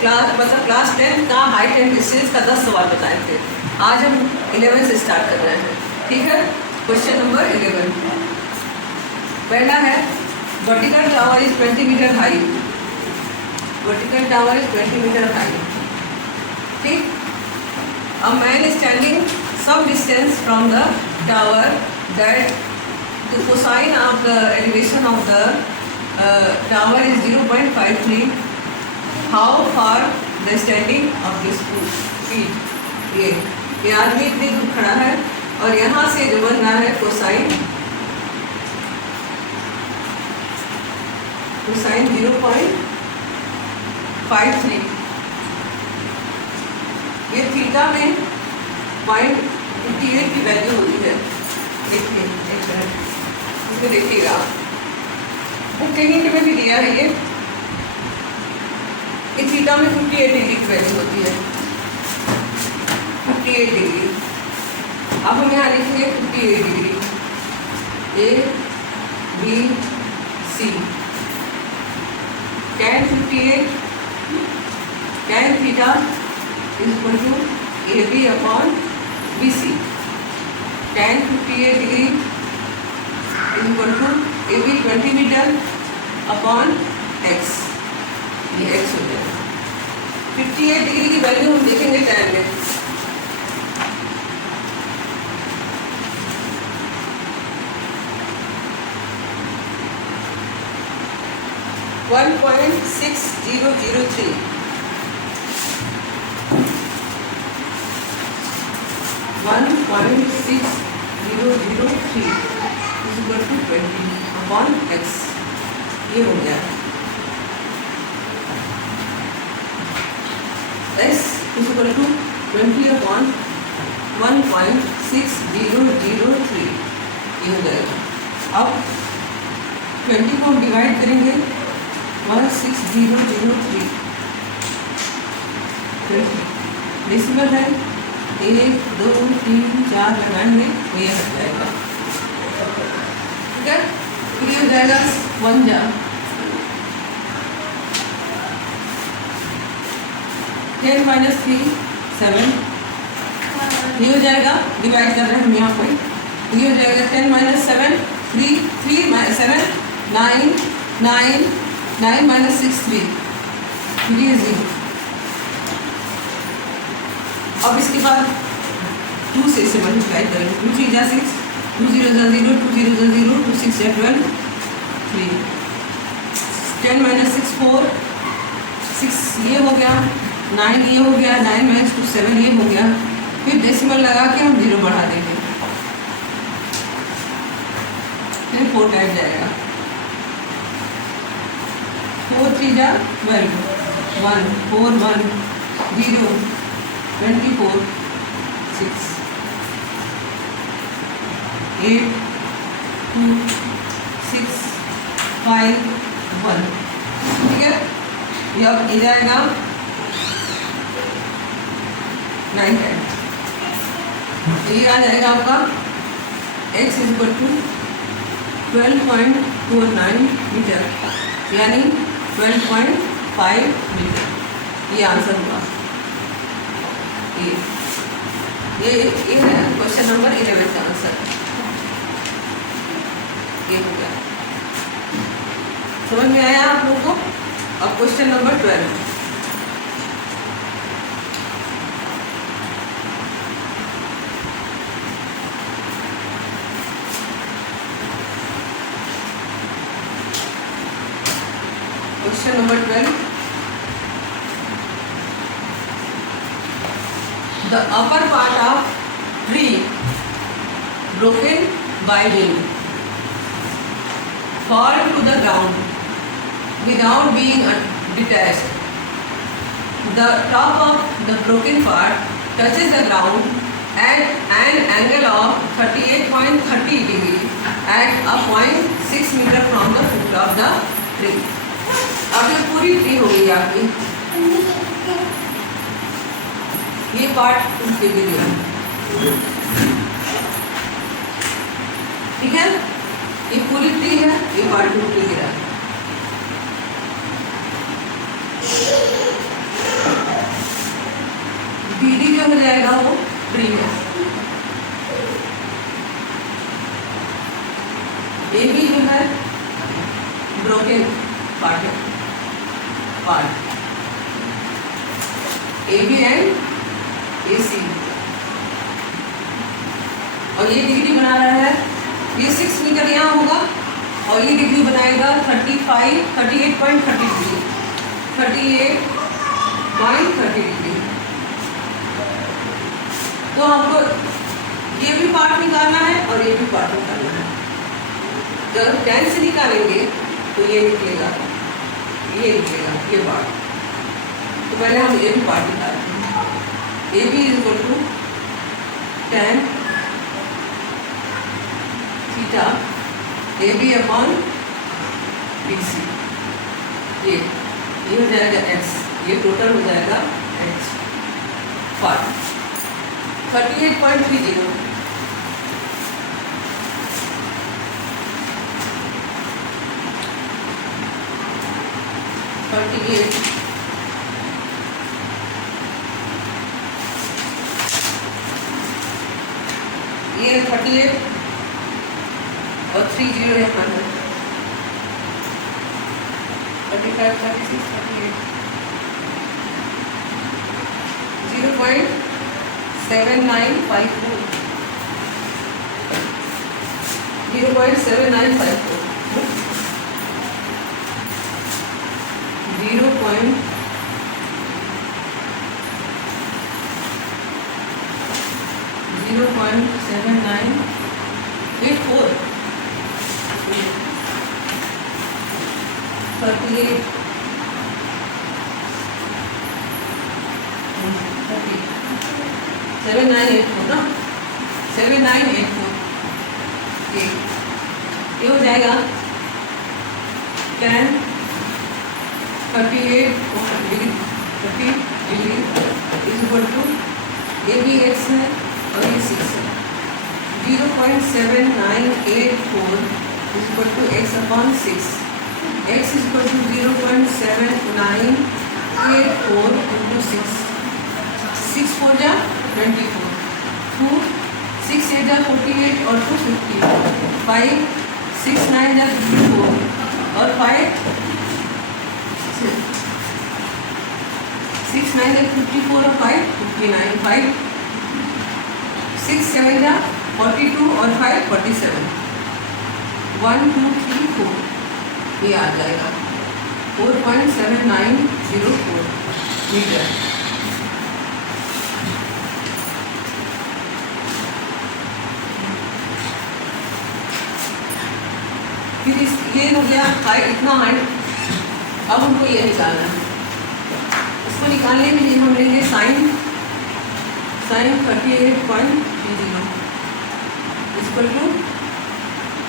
Class 10 का height and distance का 10 सवाल बताए थे। आज हम 11 से स्टार्ट कर रहे हैं, ठीक है। क्वेश्चन नंबर 11 पहला है, vertical tower is 20 metre high. Vertical tower is 20 metre high, ठीक। A man is standing some distance from the tower that the cosine of the elevation of the tower is 0.53। How far the standing of this feet. ये आदमी इतनी दूर खड़ा है और यहाँ से जो बन रहा है कोसाइन 0.53। ये थीटा में 0.58 की वैल्यू होती है। देखिए एक मिनट, इसमें देखिएगा बुक के हिंट में भी दिया है ये थीटा में 58 डिग्री की वैल्यू होती है। 58 डिग्री। अब हम यहाँ लिखेंगे 58 degree. A B C tan 58 tan theta is equal to A B upon B C. tan 58 degree is equal to A B 20 metre upon x. ये एक्स हो जाएगा। 58 डिग्री की वैल्यू हम देखेंगे tan में। One 1.6003 1.6003 is equal to 20 upon x. ये हो गया x is equal to 20 upon 1.6003। ये हो जाएगा। अब 20 को हम डिवाइड करेंगे 16003 डेसिमल है 1 2 3 4 लगाएंगे तो ये हट जाएगा, ठीक है। फिर ये हो जाएगा 1 जा 10 माइनस 3 7। ये हो जाएगा, डिवाइड कर रहे हैं हम यहाँ पर। ये हो जाएगा 10 माइनस 7 3 3 7 9 9 9 माइनस 6 3 ये 0। अब इसके बाद 2 से इसे मल्टीप्लाई करेंगे। 2 3 जा 6 2 0 जा 0 2 0 जा 0 2 6 जा 12 3 10 माइनस 6 4 6 ये हो गया 9 ये हो गया 9 माइनस 2 7 ये हो गया। फिर डेसिमल लगा के हम 0 बढ़ा देंगे, फिर 4 टाइम जाएगा। 4 3 जा 12 1 4 1 0 24 6 8 2 6 5 1, ठीक है। ये अब ये जाएगा 9 10। ये आ जाएगा आपका x is equal to 12.49 metre यानी 12.5 मीटर। ये आंसर हुआ। ये है क्वेश्चन नंबर 11 का आंसर। ये हो गया, समझ में आया आप लोगों को। अब question number 12 question number 12। The upper part of tree broken by wind fall to the ground without being detached. The top of the broken part touches the ground at an angle of 38.30 degree at a point 6 meter from the foot of the tree. अब ये पूरी tree हो गई आपकी। ये part उसके गिरा, ठीक है। ये पूरी ट्री है, ये पार्ट टूट के गिरा। जो हो जाएगा वो प्रीवियस। ए बी जो है ब्रोकन पार्ट है, पार्ट ए बी एंड ए सी, और ये डिग्री बना रहा है, ये 6 मीटर यहाँ होगा और ये डिग्री बनाएगा 38.30 डिग्री, 38.30 डिग्री। तो हमको ये भी पार्ट निकालना है और ये भी पार्ट निकालना है। जब 10 से निकालेंगे तो ये निकलेगा, ये निकलेगा, ये पार्ट। तो पहले हम ये भी पार्ट निकालते हैं। A B is equal to 10 theta A B upon B C, ये हो जाएगा x, ये टोटल हो जाएगा h पार्ट 38.30। ये 38 और 30 यहाँ है, 35, 36, 38, 0.7954, 0.7954, 0.7984, 38, 7984 ना, 7984, ये हो जाएगा 10 38 degree 30 degree is equal to A B x है और ये 6 है, 0.7984 is equal to x upon 6, x is equal to 0.7984 into 6, 6 4 जा 24, 2 6 8 जा 48 और 2 50, 5 6 9 जा 54 और 5 6 9 जा 54 और 5 59, 5 6 7 जा 42 और 5 47, 1 2 3 4, ये आ जाएगा 4.7904 मीटर। फिर ये हो गया हाइट, इतना हाइट। अब हमको ये निकालना है, इसको निकालने के लिए हम लेंगे sine 38.30 equal to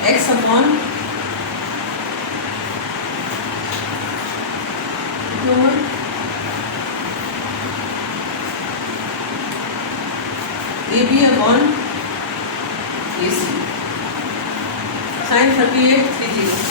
x upon A B upon A C, sine 38.30।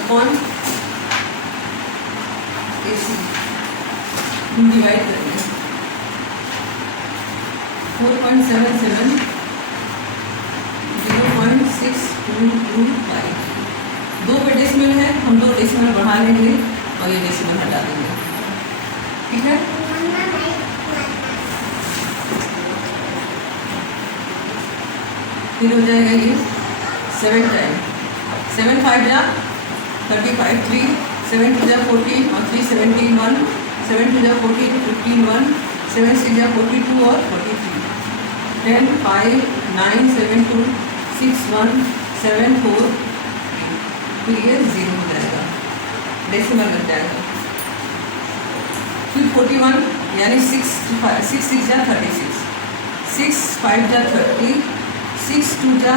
Upon AC divide करेंगे 4.77 0.6225, 2 पे डेसिमल है, हम 2 डेसिमल बढ़ा लेंगे और ये डेसिमल हटा देंगे, ठीक है। फिर हो जाएगा ये 7 टाइम, 7 5 जा 35, 3 7 2 जा 14 और 3 17 1, 7 2 जा 14 15 1, 7 6 जा 42 और 43, 10 5 9 7 2 6 1 7 4, फिर ये 0 हो जाएगा, डेसिमल लग जाएगा। फिर 41 यानी 6 6 जा 36, 6 5 जा 30, 6 2 जा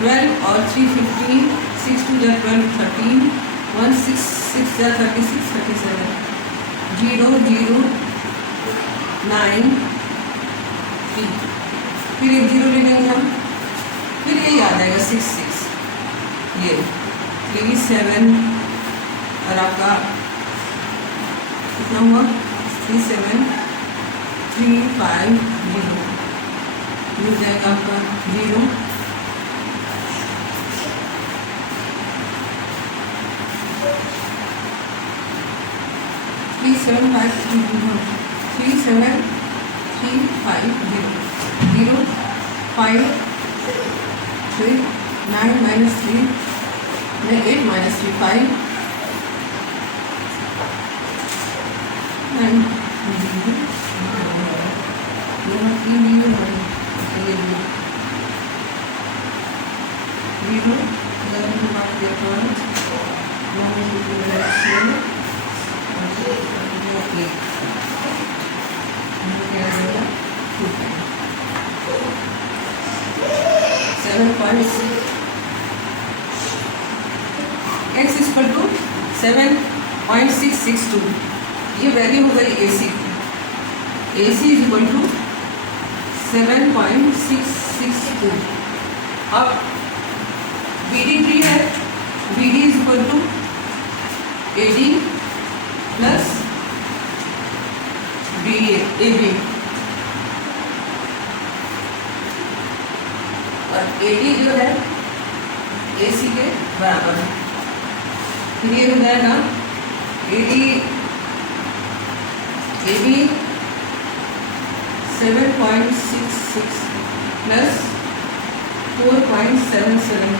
12 और 3 15, 6 2 जा 12 13, 1 6 6 जा 36 37, 0 0 9 3, फिर एक 0 ले लेंगे हम, फिर ये याद आएगा 6 6, ये 3 7 और आपका कितना हुआ 3 7 3 5 0, मिल जाएगा आपका 0, 3 7 5 3 7 3 5 0 0 5 3 9 minus 3 8 minus 3 5 9 x is equal to 7.662, ये वैल्यू हो गई AC की, AC is equal to 7.662। अब BD3 है, BD is equal to AD plus BA AB, और AD जो है AC के बराबर है, फिर ये हो जाएगा AD AB 7.66 प्लस 4.77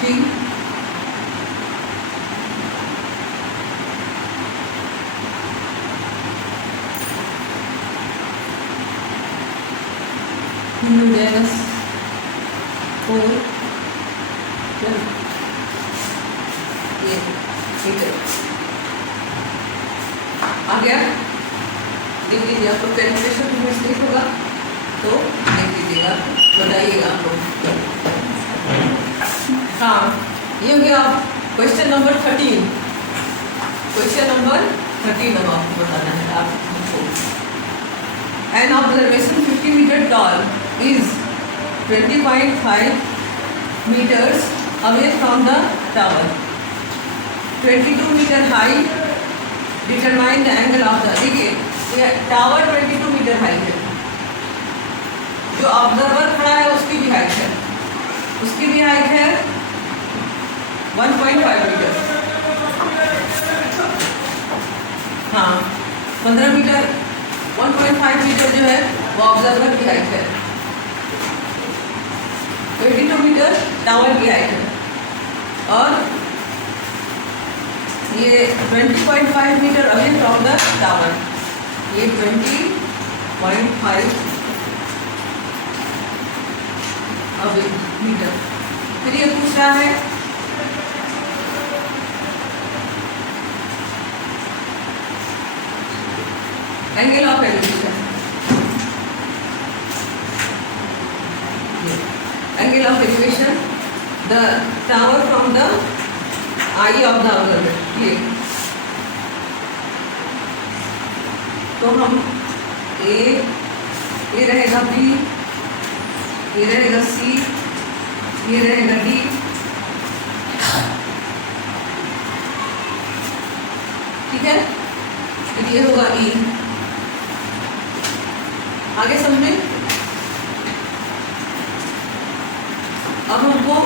3 हो जाएगा 4 ये ठीक है, आ गया। देख लीजिए, आपको कैलकुलेशन में मिस्टेक होगा तो देख लीजिएगा, बताइएगा आपको। हाँ, ये हो गया क्वेश्चन नंबर 13। क्वेश्चन नंबर 13 अब आपको बताना है आपको। An observation 50 metre tall is 20.5 meters away from the tower, 22 meter high, determine the angle of the, देखिए टावर 22 मीटर हाई है, जो ऑब्जर्वर खड़ा है उसकी भी हाइट है, उसकी भी हाइट है 1.5 मीटर, हाँ 15 मीटर 1.5 मीटर जो है वो ऑब्जर्वर की हाइट है, 22 मीटर टावर की हाइट है, और ये 20.5 metre away from the tower, ये 20.5 अवे मीटर। फिर ये पूछ रहा है angle of elevation, angle of elevation, the tower from the eye of the observer, ये तो हम ए रहेगा B, ये रहेगा C, ये रहेगा D, ठीक है, फिर ये होगा E। आगे समझे। अब हमको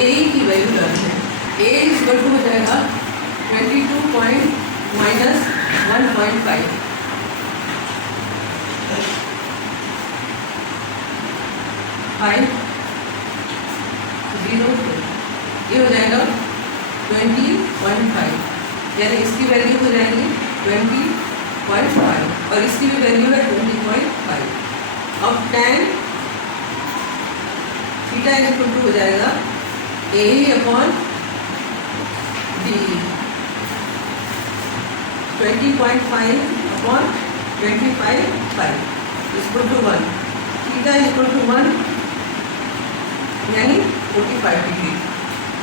ए की वैल्यू करनी है, ए इज इक्वल टू हो जाएगा 22 माइनस 1.5, ये हो जाएगा 20.5, यानी इसकी वैल्यू हो जाएगी 20.5 और इसकी भी वैल्यू है 20.5। अब tan थीटा इक्वल टू हो जाएगा AE/DE 20.5/25 equal to 1। Theta equal to 1 यानी 45 डिग्री।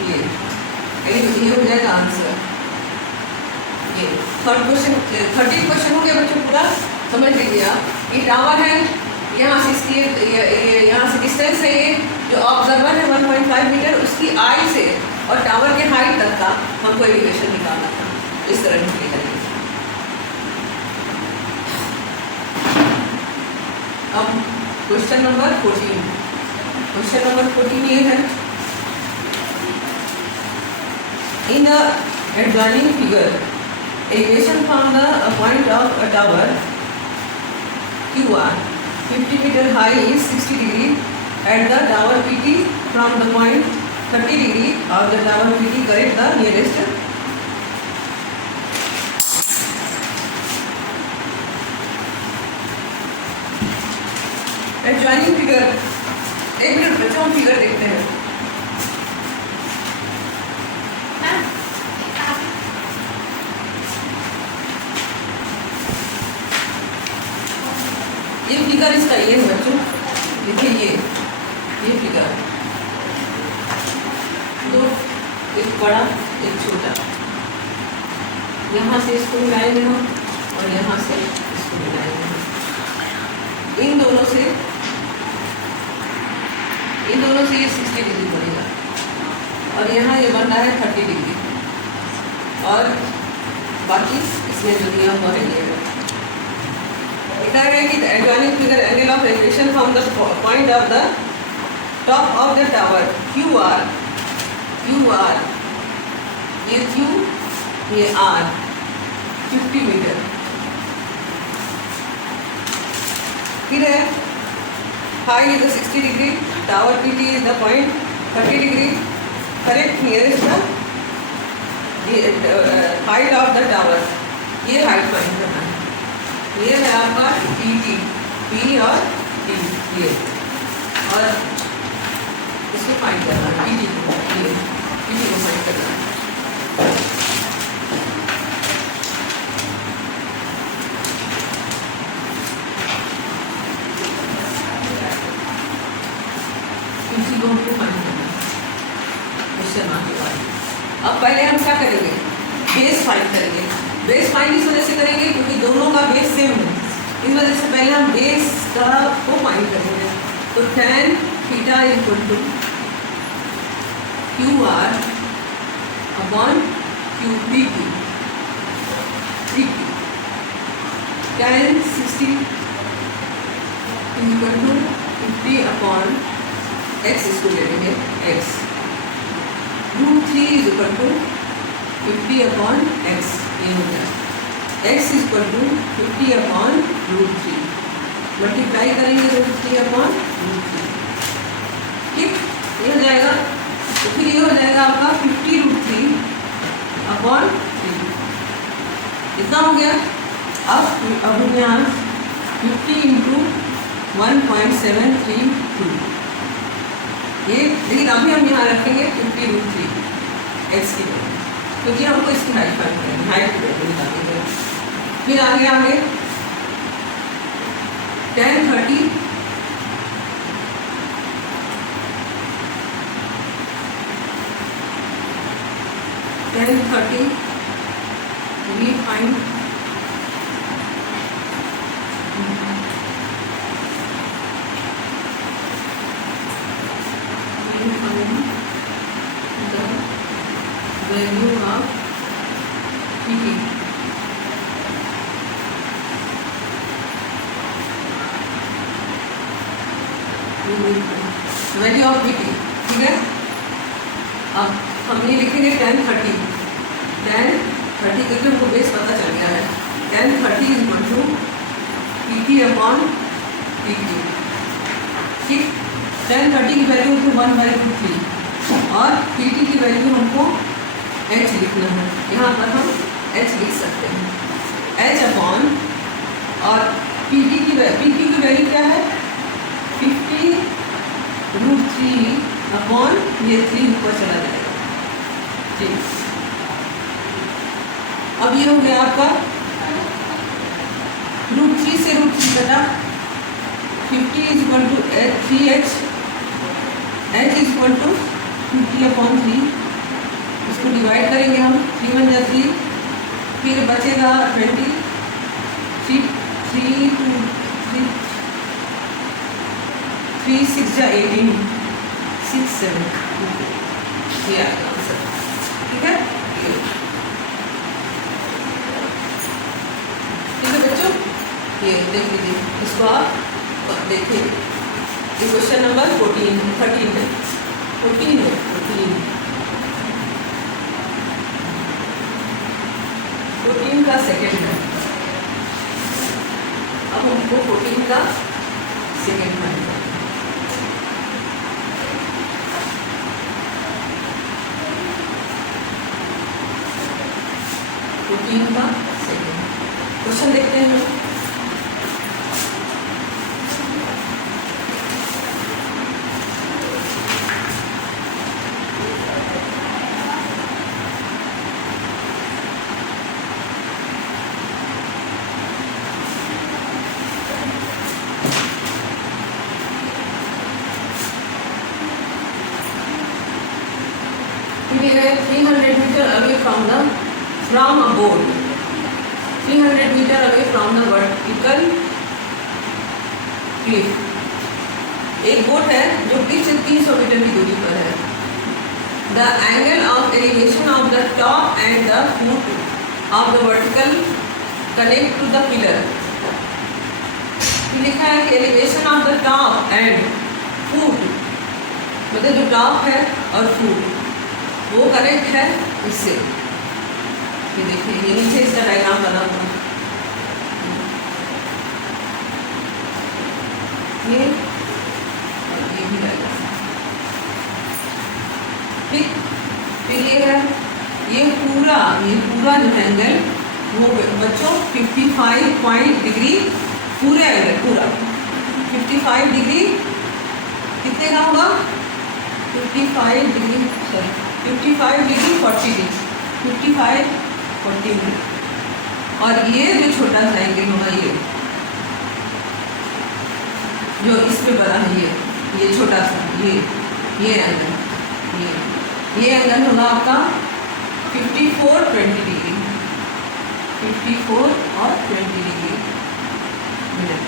ये हो जाएगा आंसर। ये थर्ड क्वेश्चन 13 क्वेश्चन हो गया बच्चों, पूरा समझ लीजिए आप। ये टावर है, यहाँ से इसकी यहाँ से डिस्टेंस है, ये जो ऑब्जर्वर है 1.5 मीटर, उसकी आई से और टावर के हाइट तक का हमको एलिवेशन निकालना था। इस तरह निकलेगा। अब क्वेश्चन नंबर 14। क्वेश्चन नंबर 14 ये है, in the adjoining figure elevation from the point of a tower QR 50 meter high is 60 degree at the tower PT from the point 30 degree of the tower PT, correct the nearest adjoining figure। एक minute बच्चों, हम figure देखते हैं। ये figure इसका ये है बच्चों, देखिए ये फिगर दो, एक बड़ा एक छोटा, यहाँ से इसको मिलाएंगे हम और यहाँ से इसको मिलाएंगे। इन दोनों से ये 60 डिग्री बनेगा और यहाँ ये बन रहा है 30 डिग्री और बाकी इसमें जो दिया हुआ है ये कह रहे हैं कि adjoining figure angle of elevation from the point of the top of the tower QR, ये Q ये R 50 मीटर। फिर है high is 60 degree, tower PT is the point 30 degree, correct nearest the height of the tower. ये height find करना है। ये है आपका PT, P और T, ये और इसको फाइंड करना है, PT को फाइंड करना है। PT को हमको फाइंड करना है क्वेश्चन मार्क के बाद। अब पहले हम क्या करेंगे, बेस फाइंड करेंगे। बेस फाइंड इस वजह से करेंगे क्योंकि दोनों का बेस सेम है, इस वजह से पहले हम बेस का को फाइंड करेंगे। तो tan theta equal to QR upon QPT, tan 60 equal to 50 upon x, इसको ले लेंगे x, √3 is equal to 50 upon x, ये हो गया x equal to 50 upon √3, multiply करेंगे √3 अपॉन √3, ठीक, ये हो जाएगा। तो फिर ये हो जाएगा आपका 50√3 अपॉन 3, इतना हो गया। अब हम यहाँ 50 इंटू 1.732, ये लेकिन अभी हम यहाँ रखेंगे 50√3 x की वैल्यू, क्योंकि हमको इसकी हाइट फाइंड करनी है, हाइट की वैल्यू निकालेंगे। फिर आगे tan 30 we find the value of PT, value of PT, ठीक है। अब हम ये लिखेंगे tan 30 क्योंकि हमको बेस पता चल गया है। tan 30 is equal to PT upon PT, ठीक। tan 30 की वैल्यू हमको 1/√3 और PT की वैल्यू हमको h लिखना है। यहाँ पर हम h लिख सकते हैं, h अपॉन, और PT की वैल्यू क्या है 50√3 अपॉन ये 3 ऊपर चला जाएगा। ठीक, अब ये हो गया आपका √3 से √3 कटा, 50 = 3h, h = 50/3, इसको डिवाइड करेंगे हम, 3 × 3, फिर बचेगा 20, 3 6 × 18, 6 7, ये आएगा आंसर। ठीक है, ठीक है बच्चों, ये देख लीजिए, इसको आप देखिए, ये क्वेश्चन नंबर 14 का सेकंड है। अब हमको 14 का सेकंड फाइंड करना है। का सेकंड क्वेश्चन देखते हैं। We were 300 meters away from a boat. 300 meters away from the vertical cliff. एक बोट है जो क्लिफ से 300 मीटर की दूरी पर है। The angle of elevation of the top and the foot of the vertical connect to the pillar. लिखा है कि elevation of the top and foot, मतलब जो टॉप है और फूट वो कनेक्ट है इससे। ये देखिए, ये नीचे इसका डायग्राम बना हुआ है, ये भी डायग्राम। ठीक, फिर ये है, ये पूरा जो एंगल वो बच्चों 55 डिग्री, पूरे एंगल पूरा 55 डिग्री कितने का होगा, 55 डिग्री 40 डिग्री, 55 40 मिनट। और ये जो छोटा सा एंगल होगा, ये जो इस पे बना है, ये छोटा सा ये एंगल, ये एंगल होगा आपका 54 20 डिग्री, 54 और 20 डिग्री मिनट।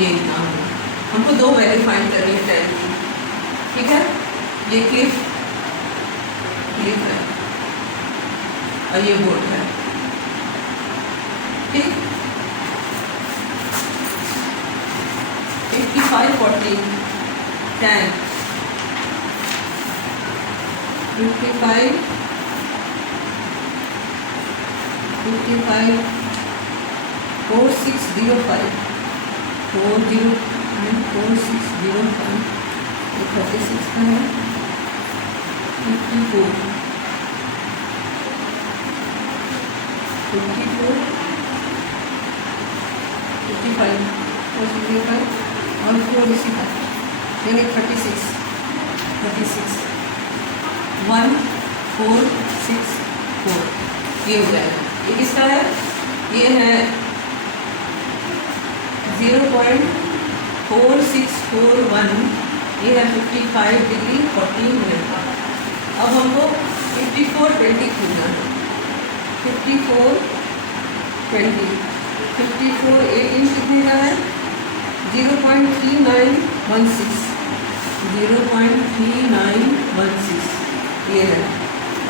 ये इतना होगा। हमको दो वैल्यू फाइंड करनी है टाइम की। ठीक है, ये क्लिफ है और ये बोट है। ठीक, 55 40 10 55 4605 4605, 36 का है, 54 55 और 4 इसी का, यानी 36 1464, ये हो जाएगा। ये किसका है, ये है 0.4641, ये है 55 डिग्री 40 मिनट का। अब हमको 54 20 खोजना है, 54 20, 54 18 कितने का है, 0.3916, 0.3916 ये है।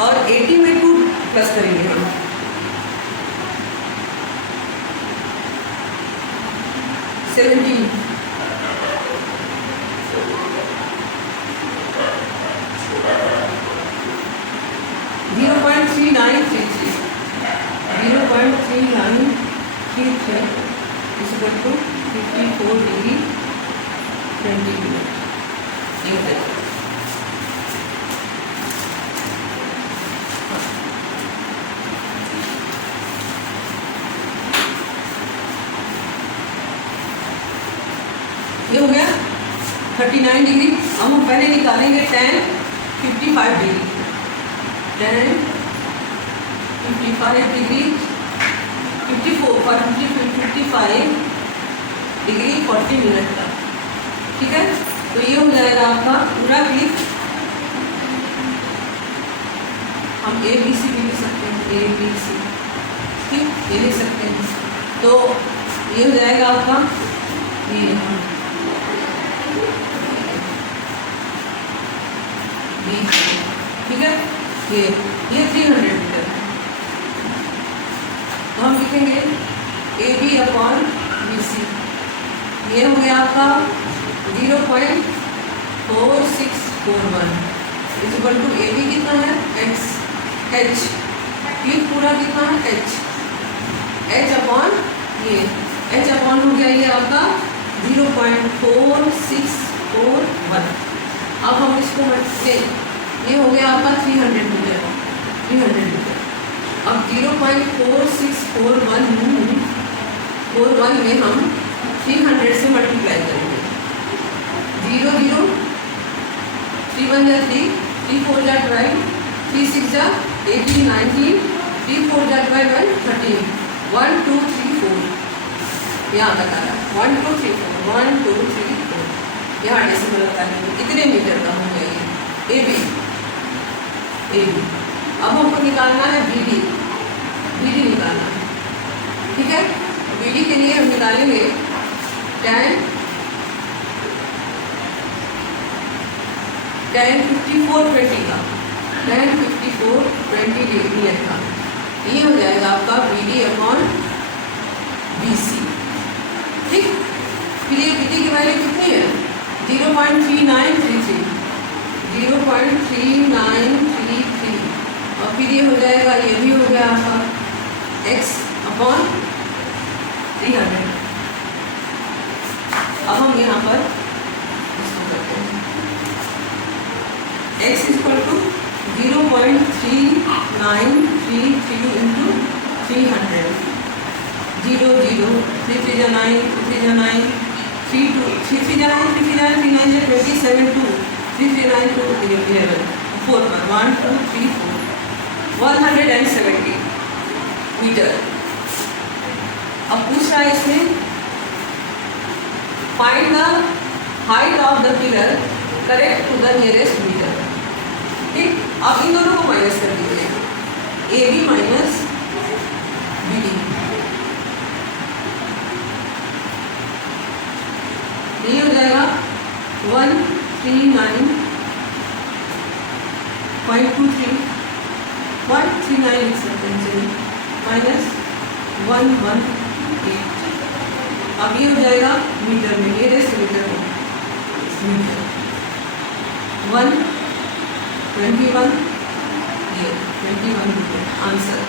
और 80 में 2 प्लस करेंगे हम, 17, 0.3933, 0.3933 इक्वल टू 54 डिग्री 20 मिनट। ये हो जाएगा। ये हो गया 39 डिग्री। अब हम पहले निकालेंगे tan 55 degree. tan 55 degree 55 degree 40 minute का, ठीक है। तो ये हो जाएगा आपका पूरा क्लिक। हम ABC भी लिख सकते हैं, ABC, ठीक, ये लिख सकते हैं। तो ये हो जाएगा आपका ये ठीक है। ये 300 मीटर है। तो हम लिखेंगे AB अपॉन BC। ये हो गया आपका 0.4641 इज इक्वल टू AB कितना है x, h, ये पूरा कितना है h अपॉन ये h अपॉन हो गया ये आपका 0.4641। अब हम इसको ये हो गया आपका 300 मीटर, 300 मीटर। अब 0.4641 में हम 300 से मल्टीप्लाई करेंगे। 0 0 3 1 जा 3, 3 4 जा 12, 3 6 जा 18 19, 3 4 जा 12 13, 1 2 3 4 यहाँ तक आ रहा है। 1 2 3 4 1 2 3 4 यहाँ डेसिमल बता देंगे कितने मीटर का हो गया ये AB। अब हमको निकालना है BD निकालना है, ठीक है। BD के लिए हम निकालेंगे tan 5420 का, tan 5420 मिनट का। ये हो जाएगा आपका BD अपॉन BC, ठीक। फिर ये BD की वैल्यू कितनी है 0.3933, 0.3933। और फिर ये हो जाएगा, ये भी हो गया आपका x अपॉन 300। अब हम यहाँ पर इसको करते हैं x इक्वल टू 0.3933 इंटू 300, 0 0 3 3 जा 9, 2 3 जा 9, 3 2 3 3 जा 9, 3 3 जा 3 9 जा 27 2 3 3 9 2 11 4 पर 1 2 3 4 170 मीटर। अब पूछ रहा है इसमें find the height of the pillar correct to the nearest metre, ठीक। अब इन दोनों को माइनस कर दीजिए, AB माइनस BD। ये हो जाएगा 139.23 139 लिख सकते हैं चलिए, माइनस 118। अब ये हो जाएगा मीटर में, ये रेस्ट मीटर में, मीटर 121, ये 21 मीटर आंसर।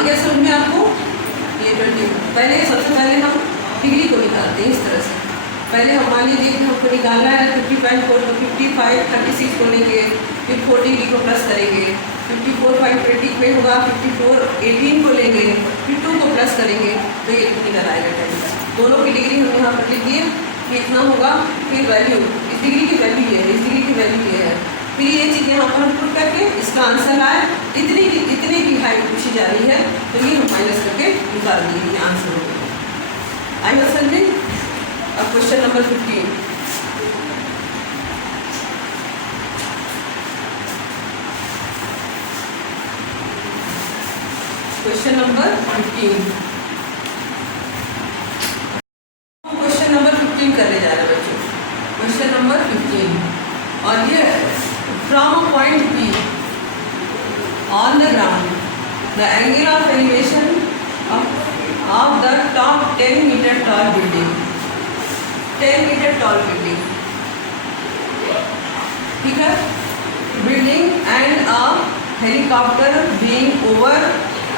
आगे समझ में आपको ये 20। पहले सबसे पहले हम डिग्री को निकालते हैं इस तरह से। पहले हम मान लीजिए कि हमको निकालना है 50.4 तो 55 36 को लेंगे, फिर 40 डिग्री को प्लस करेंगे, 54.20 में होगा 54 18 को लेंगे, फिर 2 को प्लस करेंगे तो ये निकल आएगा 10। दोनों की डिग्री हम यहाँ पर लिख दिए कि इतना होगा। फिर वैल्यू, इस डिग्री की वैल्यू ये है, इस डिग्री की वैल्यू ये है। फिर ये चीज़ यहाँ पर हम पुट करके इसका आंसर आए, इतने की हाइट पूछी जा रही है तो ये हम माइनस करके निकाल दिए, ये आंसर हो गया। आई आंसर में। अब क्वेश्चन नंबर 15। क्वेश्चन नंबर 15 कर ले जा रहे हैं बच्चों। क्वेश्चन नंबर 15 और ये from a point P on the ground the angle of elevation of the top 10 metre tall building, 10 metre tall building, ठीक है। Building and a helicopter being over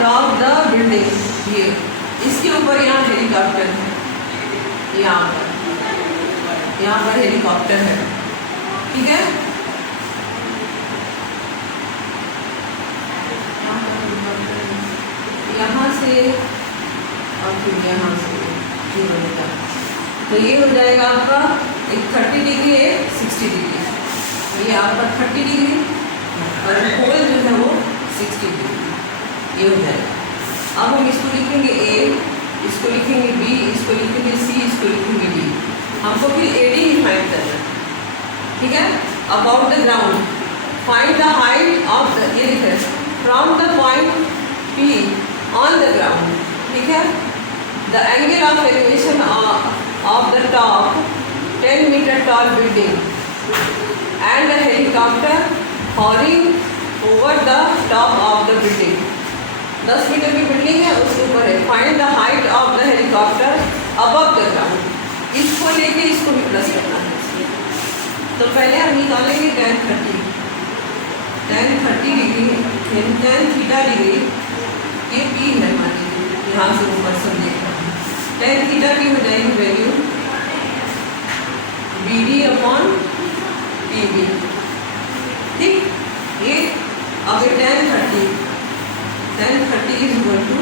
top the building, ये इसके ऊपर यहाँ helicopter है, यहाँ पर हेलीकॉप्टर है, ठीक है। यहाँ से और फिर यहाँ से ये बनेगा, तो ये हो जाएगा आपका एक 30 डिग्री, एक 60 डिग्री। ये आपका 30 डिग्री और होल जो है वो 60 डिग्री, ये हो जाएगा। अब हम इसको लिखेंगे ए, इसको लिखेंगे बी, इसको लिखेंगे सी, इसको लिखेंगे डी। हमको फिर AD ही फाइंड करना है, ठीक है। About the ground find the height of the, ये लिखे from the point P on the ground, ठीक है। The angle of elevation of the top 10 metre tall building and the helicopter hovering over the top of the building. 10 metre की building है, उसके ऊपर है। Find the height of the helicopter above the ground. इसको लेके इसको भी plus करना है। तो पहले हम निकालेंगे tan 30 degree, tan theta degree, ये P है मान लीजिए, यहाँ से ऊपर सब देखना है। tan थीटा की हो जाएगी वैल्यू BD अपॉन PB, ठीक। ये अब tan 30 is equal to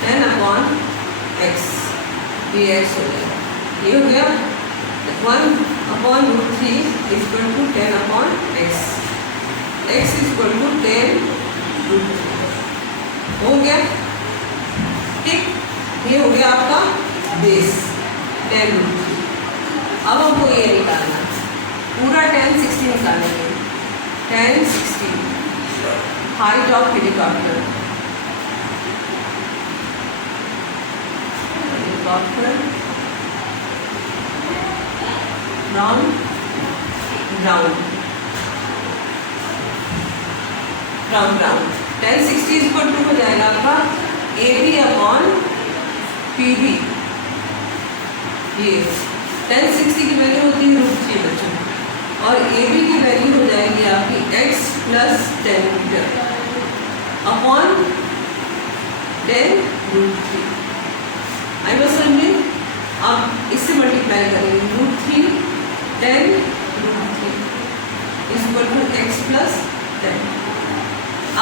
10 upon x, ये x हो गया, ये हो गया 1 upon √3 is equal to 10 upon x is equal to 10 √3 हो गया, ठीक। ये हो गया आपका बेस 10 √3। अब हमको ये निकालना है, पूरा tan 60 निकालेंगे। tan 60 height of helicopter from ground tan 60 equal to हो जाएगा आपका AB अपॉन PB। ये tan 60 की वैल्यू होती है √3 बच्चों, और AB की वैल्यू हो जाएगी आपकी x प्लस 10 मीटर अपॉन 10 √3। आई बस समझे। अब इससे मल्टीप्लाई करेंगे, √3 10 √3 is equal to x plus 10।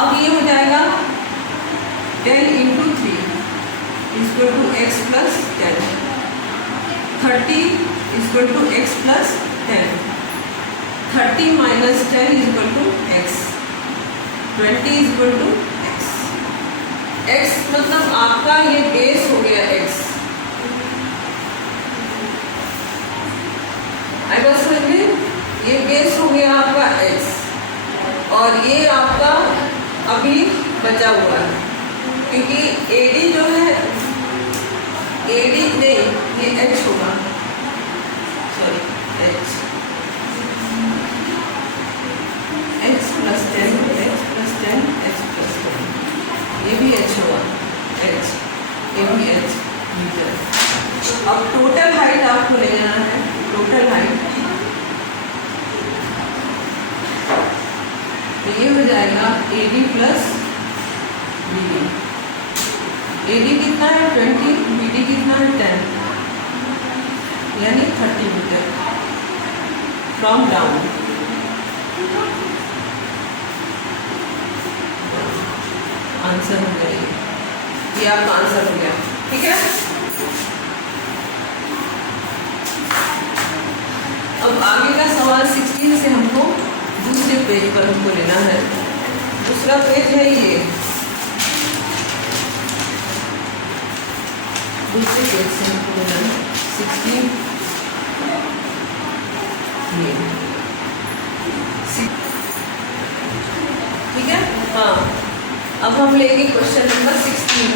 अब ये हो जाएगा 10 into 3 is equal to x plus 10। 30 is equal to x plus 10। 30 minus 10 is equal to x। 20 is equal to x। x मतलब आपका ये बेस हो गया x। आई बात समझ में। ये बेस हो गया आपका x, और ये आपका अभी बचा हुआ है, क्योंकि AD जो है, AD नहीं, ये h होगा, sorry h plus 10 x plus 10 x plus 10, ये भी h होगा, h, ये भी h मीटर। अब टोटल हाइट आपको ले जाना है, टोटल हाइट तो ये हो जाएगा AD प्लस BD। AD कितना है 20, BD कितना है 10, यानी 30 मीटर फ्रॉम डाउन। आंसर हो गया, ये आपका आंसर हो गया, ठीक है। अब आगे का सवाल 16 से हमको दूसरे पेज पर हमको लेना है। दूसरा पेज है ये, दूसरे पेज से हमको लेना है 16, ये ठीक है। हाँ, अब हम लेंगे question number 16।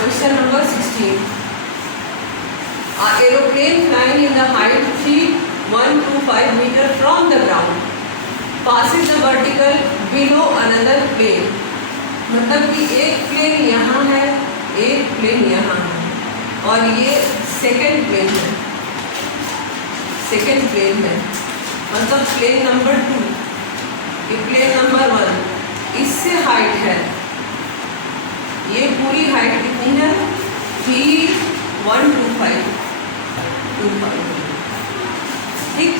Question number 16. An aeroplane flying in the height 3125 meter from the ground passes the vertical below another plane. मतलब कि एक प्लेन यहाँ है, एक प्लेन यहाँ है, और ये सेकंड प्लेन है, सेकंड प्लेन है। मतलब प्लेन नंबर 2, ये प्लेन नंबर 1, इससे हाइट है, ये पूरी हाइट कितनी है 3125, ठीक।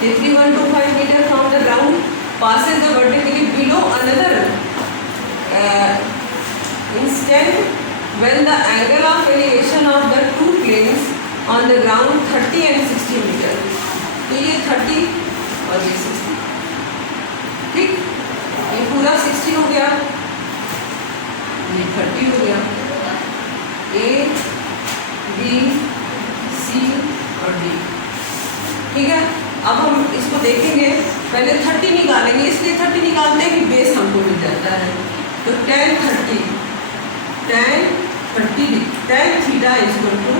3125 metre from the ground passes the vertically below another instant when the angle of elevation of the two planes on the ground 30 and 60 metre. तो ये 30 और ये 60, ठीक। ये पूरा 60 हो गया, ये 30 हो गया, A, B, C और D, ठीक है। अब हम इसको देखेंगे, पहले 30 निकालेंगे, इसलिए 30 निकालते हैं कि बेस हमको मिल जाता है। तो tan 30 tan theta equal to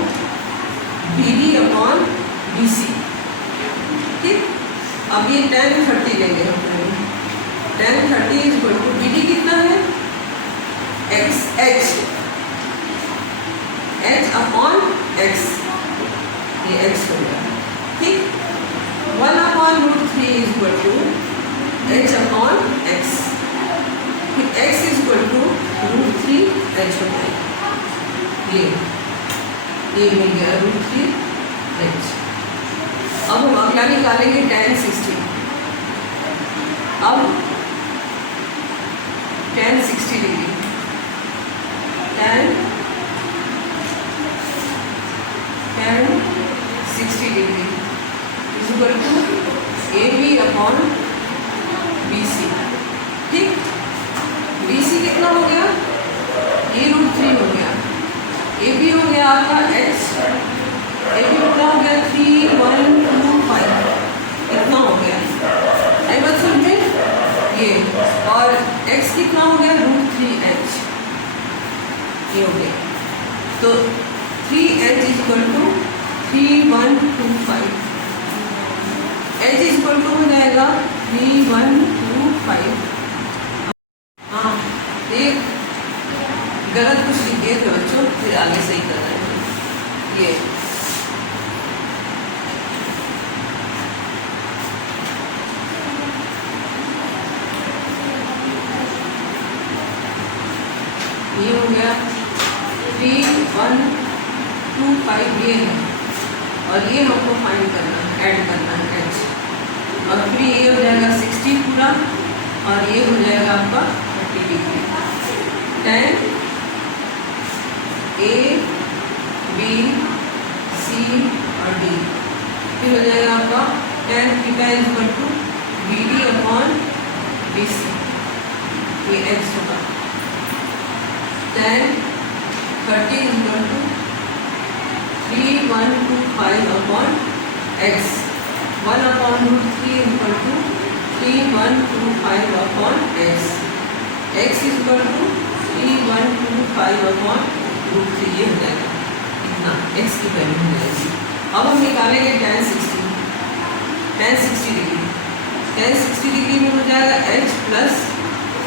BD upon BC, ठीक। अब ये tan 30 लेंगे हम, tan 30 इक्वल टू BD कितना है h अपॉन x, ये x हो गया, ठीक। 1 upon √3 equal to h upon x, x equal to √3 h होता है, ये मिल गया √3 h। अब हम अगला निकालेंगे tan 60। अब tan 60 degree, tan 60 degree equal to AB upon BC, ठीक। BC कितना हो गया, ये √3 हो गया, AB हो गया आपका h, AB पूरा हो गया 3125, इतना हो गया, आई बात समझे ये। और x कितना हो गया √3h, ये हो गया। तो 3h equal to 3125, h equal to हो जाएगा 3125। हाँ, एक गलत कुछ लिखे थे बच्चों, फिर आगे सही कर रहे हैं। ये हो गया 3125, ये है, और ये हमको फाइंड करना है, ऐड करना है h, और फिर ये हो जाएगा 60 पूरा, और ये हो जाएगा आपका 30 degree. tan A, B, C और D, फिर हो जाएगा आपका tan theta equal to BD upon BC, ये x होगा। tan 30 equal to 3125 upon x, 1 upon √3 equal to 3125 upon x, x equal to 3125 upon √3, ये हो जाएगा इतना, x की वैल्यू हो जाएगी। अब हम निकालेंगे tan 60 डिग्री, tan 60 डिग्री में हो जाएगा h प्लस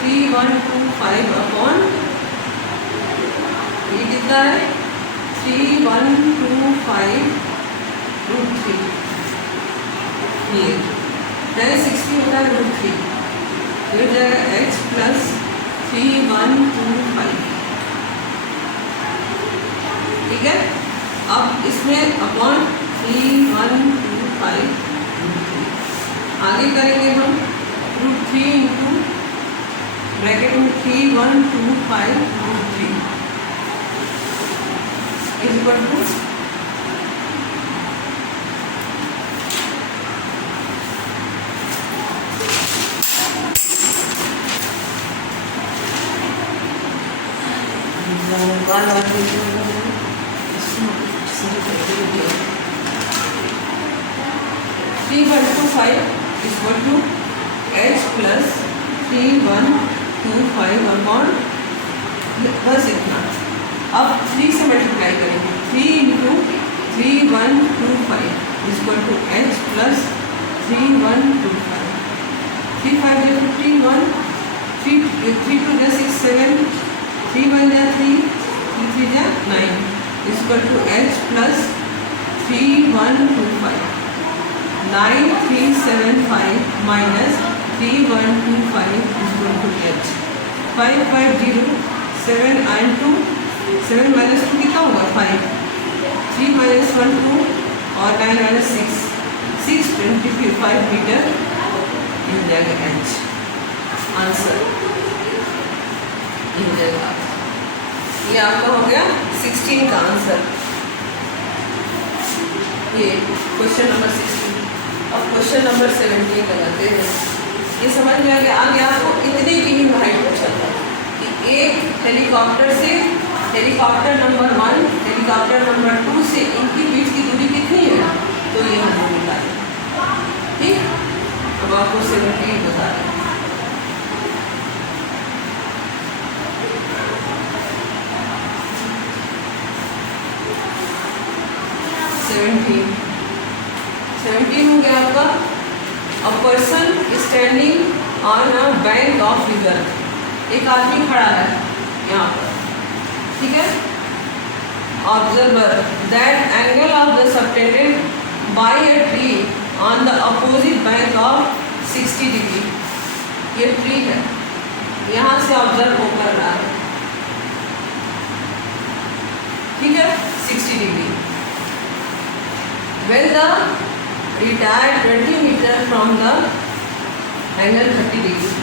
3125 अपॉन, ये कितना है 3125 √3, ये tan 60 होता है √3, ये हो जाएगा h प्लस 3125, ठीक है। अब इसमें अपॉन 3125 √3, आगे करेंगे हम √3 इंटू ब्रैकेट में 3125 √3 equal to 3125 equal to h plus 3125 upon, बस इतना। अब 3 से मल्टीप्लाई करेंगे, 3 into 3125 equal to h plus 3125, 3 5 51, 3 2 6 7, 3 1 3, 3 3 9 equal to h plus 3125, 9375 minus 3125 is equal to h. 550 7 and 2 7 minus 2 कितना होगा 5 3 minus 1 2 और 9 minus 6 625 मीटर हो जाएगा h. आंसर हो जाएगा. ये आपका हो गया 16 का आंसर. ये क्वेश्चन नंबर 16. अब क्वेश्चन नंबर 17 लगाते हैं. ये समझ में आ गया. आगे आपको इतने की ही हाइट पूछा था कि एक हेलीकॉप्टर से हेलीकॉप्टर नंबर 1 हेलीकॉप्टर नंबर 2 से इनकी बीच की दूरी कितनी है, तो ये हमने निकाली. ठीक. अब आपको 17 बता रहे हैं. सेवनटीन हो गया आपका. A person standing on a bank of river. एक आदमी खड़ा है यहाँ पर. ठीक है. Observer that angle of the subtended bye a tree on the opposite bank of 60 degree. ये ट्री है, यहाँ से ऑब्जर्व हो कर रहा है. ठीक है. 60 degree. When the retired 20 meter from the angle 30 degree.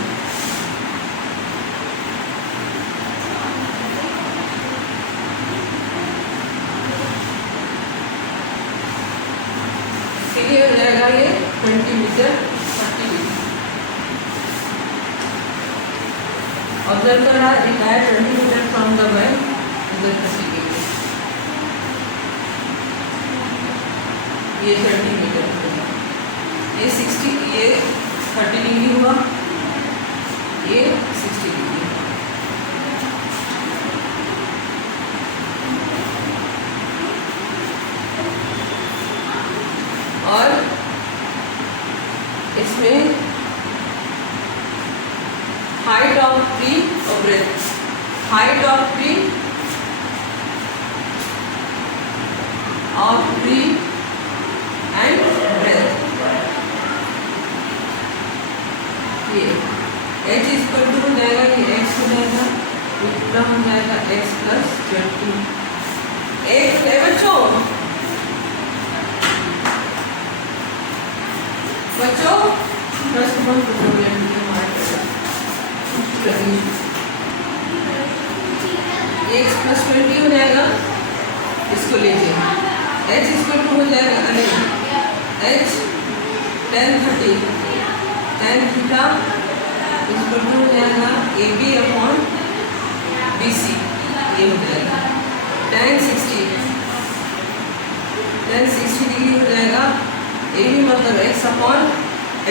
ये हो जाएगा ये 20 मीटर 30 डिग्री. ऑब्जर्व कर रहा है retired 20 meter from the bank angle 30 degree. ये 30 मीटर हुआ. ये 60 ये 30 डिग्री हुआ. ये 60 डिग्री हुआ. और इसमें हाइट ऑफ ट्री और breadth. Height of tree and breadth. ये h इक्वल टू हो जाएगा, ये x हो जाएगा, इतना हो जाएगा x प्लस 20. एक है बच्चों प्लस 1 प्रॉब्लम x प्लस 20 हो जाएगा. इसको लीजिए. h इक्वल टू हो जाएगा h tan 30 tan theta equal to हो जाएगा AB अपॉन BC. ये हो जाएगा tan 60 डिग्री हो जाएगा. AB मतलब x अपॉन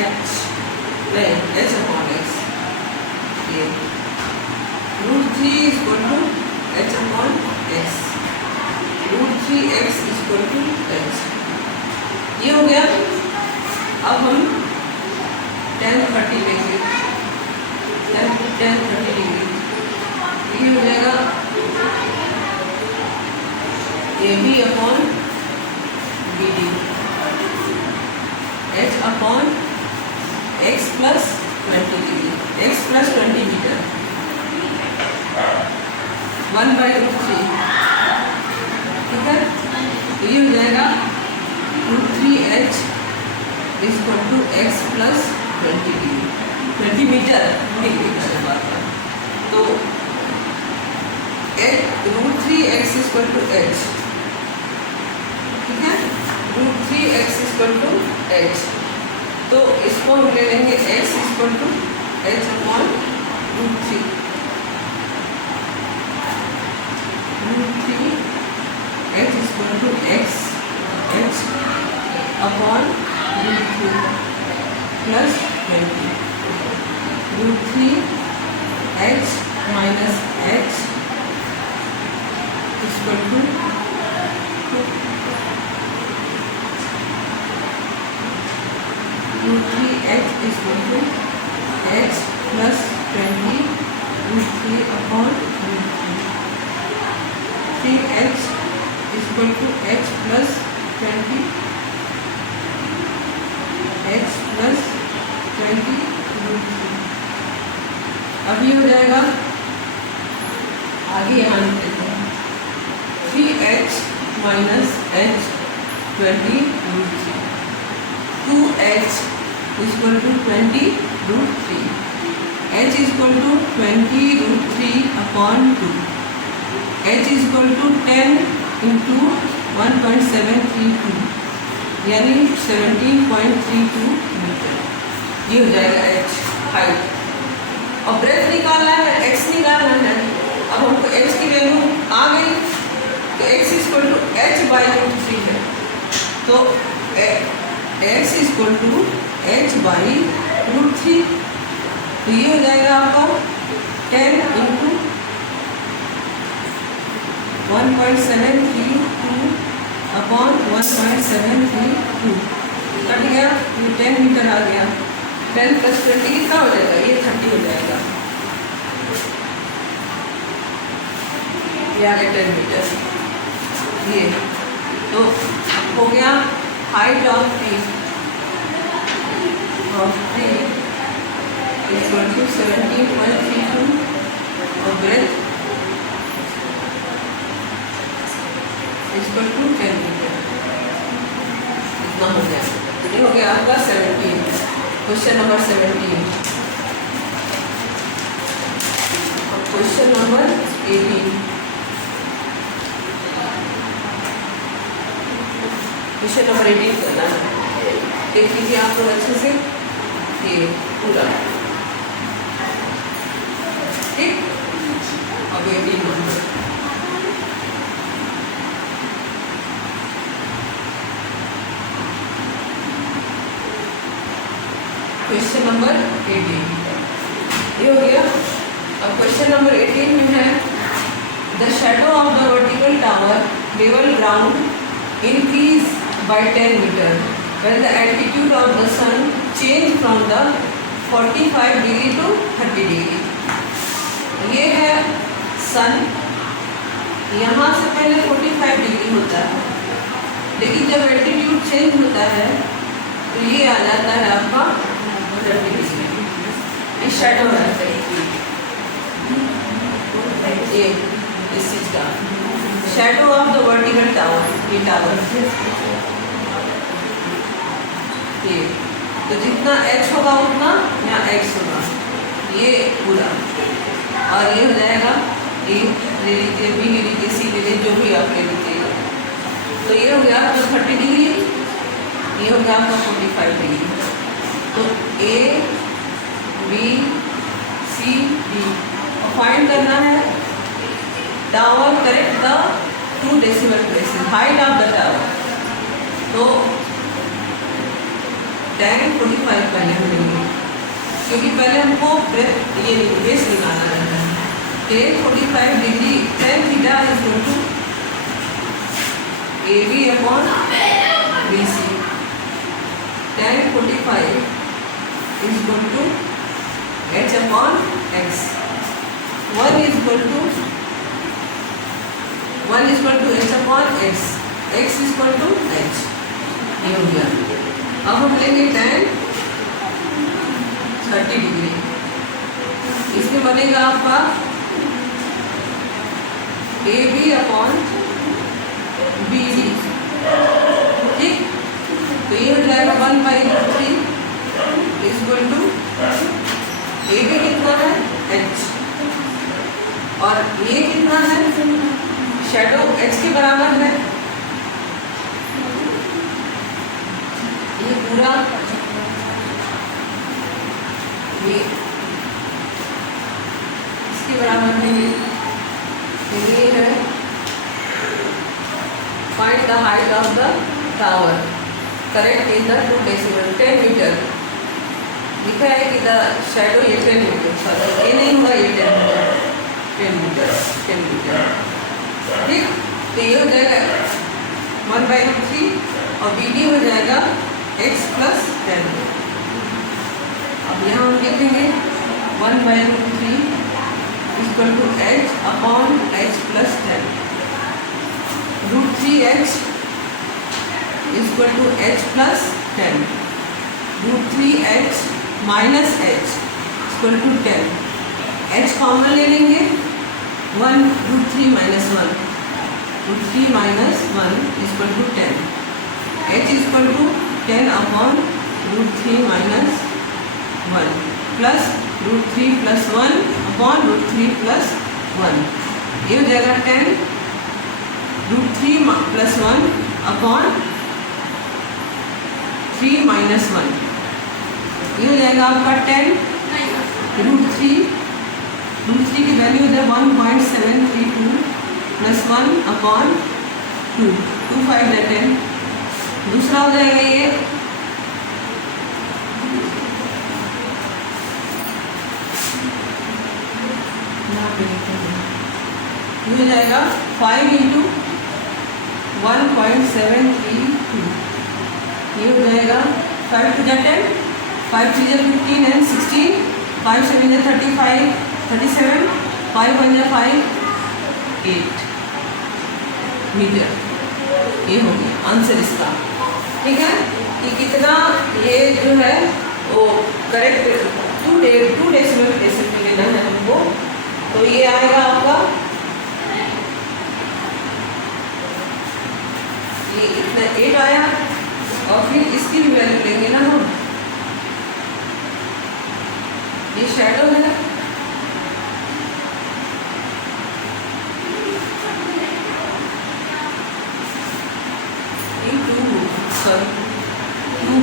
h नहीं h अपॉन x. ये √3 equal to h upon x. √3x equal to h. ये हो गया. अब हम tan 30 लेंगे. tan 30 degree. ये हो जाएगा AB upon BD h upon x plus 20 degree. x plus 20 metre 1/√3. ठीक है. ये हो जाएगा √3h equal to x plus 20 degree 20 metre degree का बात है. तो √3x इक्वल टू h. ठीक है. √3x equal to h. तो इसको हम ले लेंगे x equal to h upon √3. h equal to x h upon √3 plus 20. √3h minus h equal to √3h equal to h plus 20 √3 upon √3. 3h equal to h plus 20 20 अब ये हो जाएगा, आगे यहाँ लिख देते हैं 3h minus h 20 root 3, 2h equal to 20 root 3, h equal to 20 root 3 upon 2, h equal to 10 into 1.732 यानी 17.32 मीटर। ये हो जाएगा h हाइट। और ब्रेथ निकालना है, x निकालना है। अब हमको x की वैल्यू आ गई तो x equal to h by root 3 है, तो x equal to h by root 3, तो ये हो जाएगा आपका 10 इंटू 1.732 अपॉन 1.732 कट गया, ये 10 मीटर आ गया। 10 प्लस 20 कितना हो जाएगा, ये 30 हो जाएगा, ये आ गया 10 मीटर। ये तो हो गया height of tree equal to 17.32 और ब्रेथ इक्वल टू 10 मीटर। इतना हो गया, ये हो गया आपका 17, क्वेश्चन नंबर 17। और क्वेश्चन नंबर 18, क्वेश्चन नंबर 18 करना है। देख लीजिए आप लोग अच्छे से ये पूरा, ठीक। अब 18 नंबर, क्वेश्चन नंबर 18 ये हो गया। अब क्वेश्चन नंबर 18 में है the shadow of the vertical tower level ground increase by 10 meter when the altitude of the sun change from the 45 degree to 30 degree। ये है सन, यहाँ से पहले 45 डिग्री होता है, लेकिन जब एल्टीट्यूड चेंज होता है तो ये आ जाता है आपका 30 डिग्री। ये शैडो है, ये इस चीज का shadow of the vertical tower, ये टावर ये, तो जितना h होगा उतना यहाँ x होगा, ये पूरा, और ये हो जाएगा ए ले लीजिए, बी ले लीजिए, सी ले लीजिए, जो भी आप ले लीजिएगा। तो ये हो गया आपका 30 डिग्री, ये हो गया आपका 45 डिग्री। तो ए बी सी डी और फाइंड करना है tower correct the 2 decimal places, height of the tower. तो tan 45 पहले हम लेंगे, क्योंकि पहले हमको ये बेस निकालना रहता है। tan 45 degree tan theta is equal to AB upon BC। tan 45 is equal to H upon X। 1 is equal to H upon X, X is equal to H। ये हो गया। अब हम लेंगे tan 30 डिग्री, इसमें बनेगा आपका AB अपॉन BD, ठीक। तो ये हो जाएगा 1/3 इक्वल टू AB कितना है H, और ये कितना है शैडो H के बराबर है, ये पूरा ये इसके बराबर है, ये है find the height of the tower correct in the 2 decimal 10 metre लिखा है कि द शैडो ये 10 मीटर, ये नहीं होगा, ये 10 मीटर, ठीक। तो ये हो जाएगा 1/3 और BD हो जाएगा x प्लस 10। अब यहाँ हम लिखेंगे 1/3 equal to H upon H plus 10, √3H equal to H plus 10, √3H minus H equal to 10। H common ले लेंगे, 1√3 minus 1, √3 minus 1 equal to 10। H equal to 10 upon √3 minus 1 plus √3 plus 1 upon √3 plus 1। ये हो जाएगा 10 √3 plus 1 upon 3 minus 1। ये हो जाएगा आपका 10 √3 की वैल्यू हो जाए 1.732 प्लस 1 अपॉन 2, 2 5 10। दूसरा हो जाएगा ये हो जाएगा 5 इंटू 1.732। ये हो जाएगा 5 टू 10, 5 3 15 एंड 16, 5 7 35, 37, 5 1 5, 8 मीटर। ये हो गया आंसर इसका। ठीक है कि कितना ये जो है वो करेक्ट 2 डेसिमल प्लेसेस में लेना है हमको। तो ये आएगा आपका ये इतना 8 आया, और फिर इसकी भी वैल्यू लेंगे ना हम। ये शैडो है ना, ये 2 सॉरी 2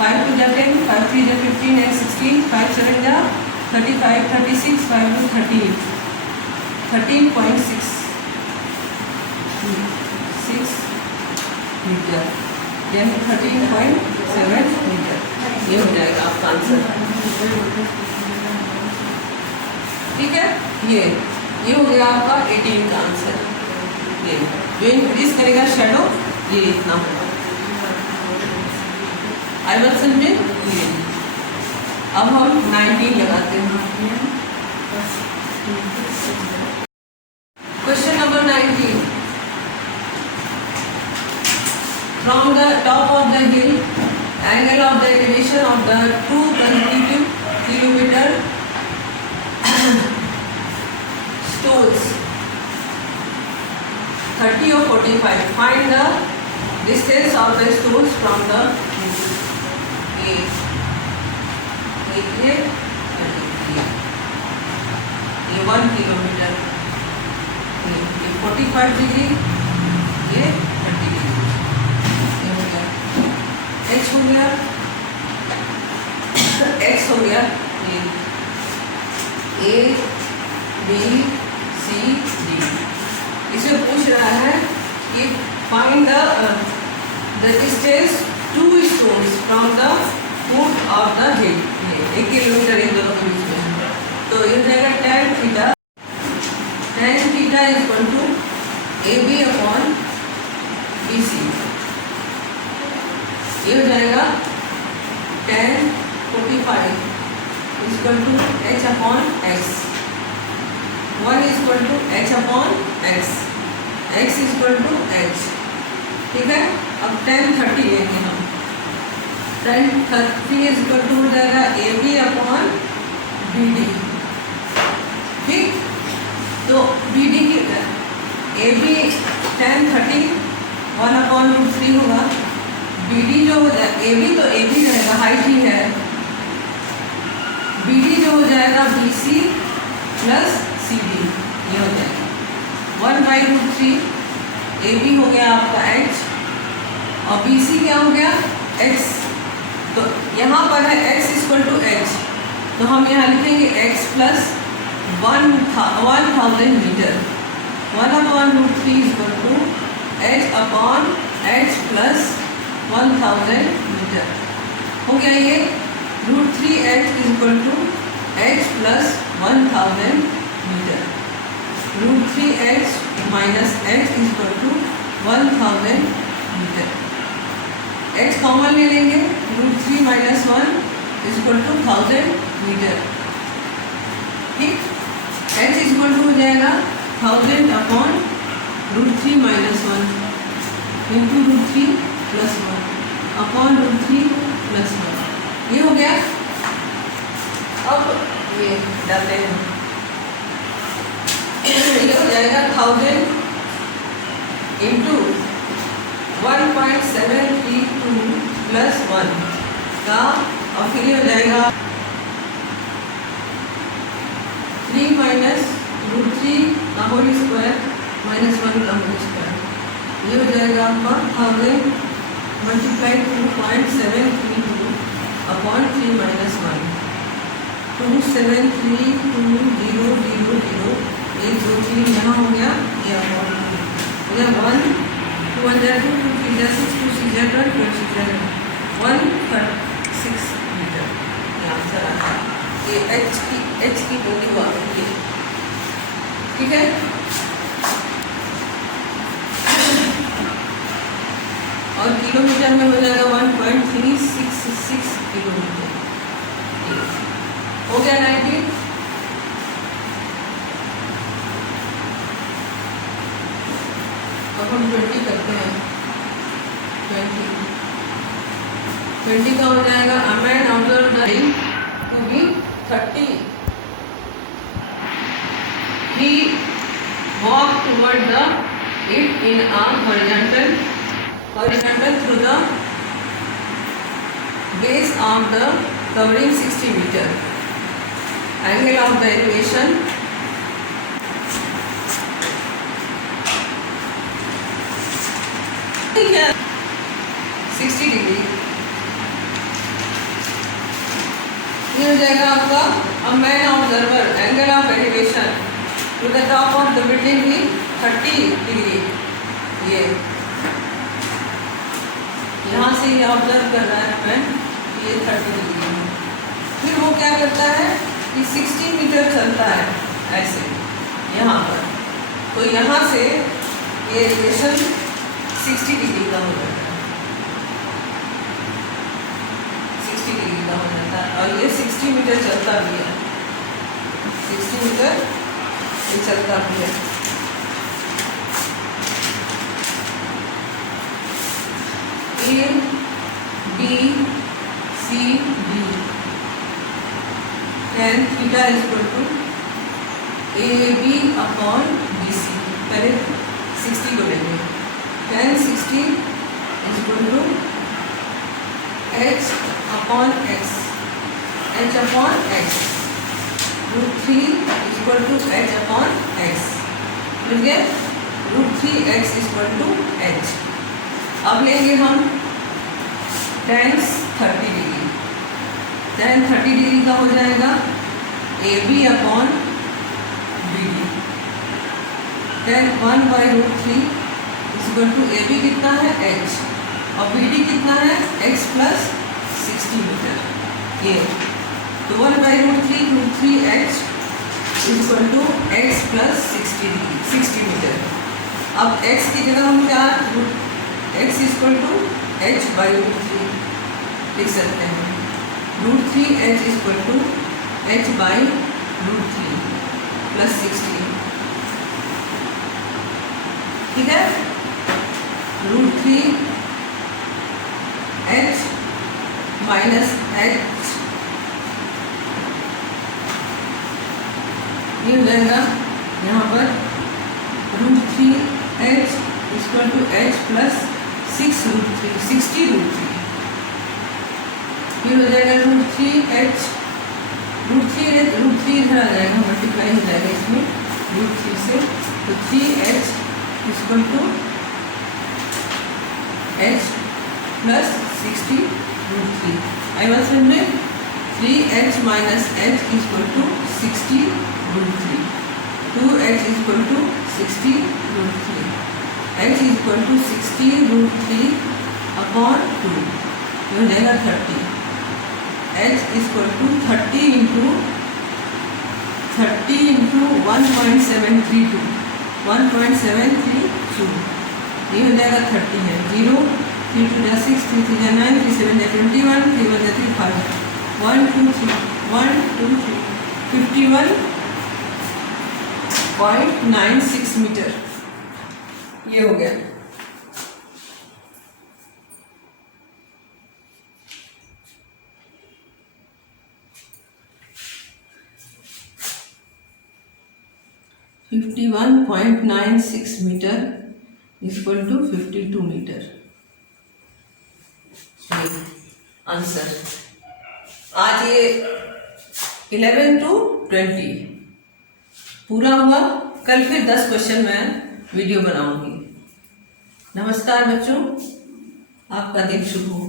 5 2 10, 5 3 15 and 16, 5 7 35, 36, 5 2 13, 13.6 मीटर, यानी 13.7 मीटर। ये हो जाएगा आपका आंसर। ठीक है, ये हो गया आपका 18 का आंसर। ये जो इंक्रीज करेगा शेडो ये इतना होगा। आई बात समझे? ये अब हम 19 लगाते हैं। Question number 19। From the top of the hill, angle of the elevation of the 2 consecutive kilometer stones 30 or 45. Find the distance of the stones from the ये 1 किलोमीटर, ये 45 डिग्री, ये 30 डिग्री। ये हो गया x हो गया, x हो गया ये A B C D। इसे पूछ रहा है कि find the distance 2 stones from the foot of the hill. 1 kilometre इन दोनों के बीच में। तो ये हो जाएगा tan theta equal to AB upon BC। ये हो जाएगा tan 45 equal to H upon X। 1 equal to H upon X, X equal to H। ठीक है, अब tan 30 लेंगे हम। tan 30 इक्वल टू हो जाएगा AB अपॉन BD। ठीक, तो BD की AB tan 30 1 अपॉन √3 होगा। BD जो हो जाएगा, AB तो AB रहेगा, हाइट ही है। BD जो हो जाएगा BC प्लस CD। ये हो जाएगा 1/√3। AB हो गया आपका H और BC क्या हो गया X। तो यहाँ पर है x इक्वल टू H, तो हम यहाँ लिखेंगे x plus 1000 metre. 1 upon √3 equal to H upon H plus 1000 metre. हो गया ये √3H equal to H plus 1000 metre. √3H minus H equal to 1000 metre. H common ले लेंगे, √3 माइनस 1 इक्वल टू 1000 मीटर। ठीक, H इक्वल टू हो जाएगा 1000 upon √3 minus 1। Into √3 + 1 upon √3 + 1। ये हो गया। अब ये डालते हैं, ये हो जाएगा 1000 इंटू 1.732 + 1 का, और फिर ये हो जाएगा 3 माइनस √3 का होल स्क्वायर माइनस 1 का होल स्क्वायर। ये हो जाएगा आपका 1000 मल्टीप्लाई 2.732 अपॉन 3 माइनस 1 2732000। एक दो तीन यहाँ हो गया, ये अपॉन 2 हो गया 1 2 1 2 2 3 6 2 6 12 26 136 मीटर। ये आंसर आता है। ये एच की वैल्यू आ गई है, ठीक है। और किलोमीटर में हो जाएगा 1.366 किलोमीटर। हो गया 90। अब हम 20 करते हैं। 20 का हो जाएगा a man observe the ring to be 30। He walked toward it in a horizontal through the base of the covering 60 meter. Angle of the elevation है 60 डिग्री। ये हो जाएगा आपका a man observer angle of elevation to the top of the building भी 30 degree. ये यहाँ से ये ऑब्जर्व कर रहा है मैन, ये 30 डिग्री है। फिर वो क्या करता है कि 60 मीटर चलता है ऐसे यहाँ पर, तो यहाँ से ये एलिवेशन 60 डिग्री का हो जाता है, 60 डिग्री का हो जाता है। और ये 60 मीटर चलता भी है, 60 मीटर ये चलता भी है। A B C D tan theta equal to A B upon B C. पहले 60 को लेंगे, tan 60 equal to h upon x, h upon x, √3 equal to h upon x, मिल गया। √3x equal to h। अब लेंगे हम tan 30 degree. tan 30 degree का हो जाएगा A B upon B D. tan 1/√3 equal to A B कितना है h और बी डी कितना है x प्लस 60 मीटर। ये तो 1/√3 √3h equal to x plus 60 metre. अब x की जगह हम क्या x इक्वल टू h/√3 लिख सकते हैं। √3h equal to h/√3 plus 60, ठीक है। √3h माइनस h, ये हो जाएगा यहाँ पर √3h equal to h plus 6√3 60√3। फिर हो जाएगा √3h, √3 इधर आ जाएगा, मल्टीप्लाई हो जाएगा इसमें √3 से, तो 3h equal to h plus 60√3। आई बात समझ में? 3h minus h equal to 60√3, 2h equal to 60√3, h equal to 60√3 upon 2, ये हो जाएगा 30। h इक्वल टू 30 इंटू 1.732, 1.732, ये हो जाएगा 30 है। 0 3 2 6 3 3 9 3 7 21 3 1 3 5 1 2 3 1 2 3 51.96 मीटर। ये हो गया। 51.96 metre equal to 52 metre. Answer. आज ये 11 to 20 पूरा हुआ। कल फिर 10 क्वेश्चन मैं वीडियो बनाऊंगी। नमस्कार बच्चों, आपका दिन शुभ हो।